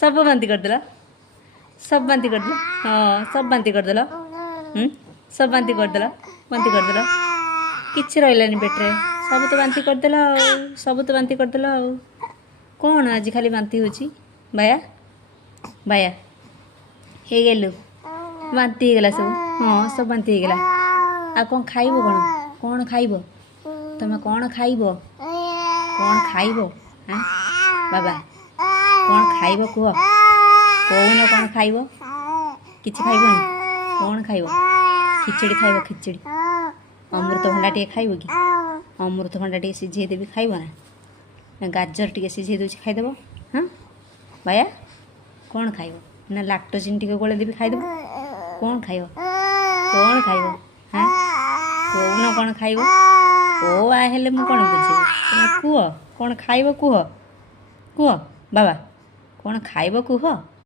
सब बांती करदेल सब बांती करदेल हाँ सब बांती करदेल सब बांती करदेल किसी रही पेट्रे सब तो बांती करदेल सब तो बांती करदेल कौन आज खाली बांती होची बाया बाया हे गेलु बांती होगला सब हाँ सब बांती होगला आ कौन खाइब कौन खाइब तुम कौन खाइब हाँ बाबा कौन खाइब कुह कौन कौन खाइब किछि खाइबनी कौन खाइब खिचड़ी खाइब खिचड़ी अमृतभंडा टे खाइब कि अमृतभंडा टे सिझे देवी खाइब ना गाजर टे सिझे दूसरी खाइदेव हाँ बाया कौन खाइब ना लाक्टोजिन टे गोले देवी खाइदेव कौन खाइब हाँ कौन कौन खाइब ओ आ हेले मु कौन बुझे कुह कौन खाइब कुह बाबा कौन खाइब कुह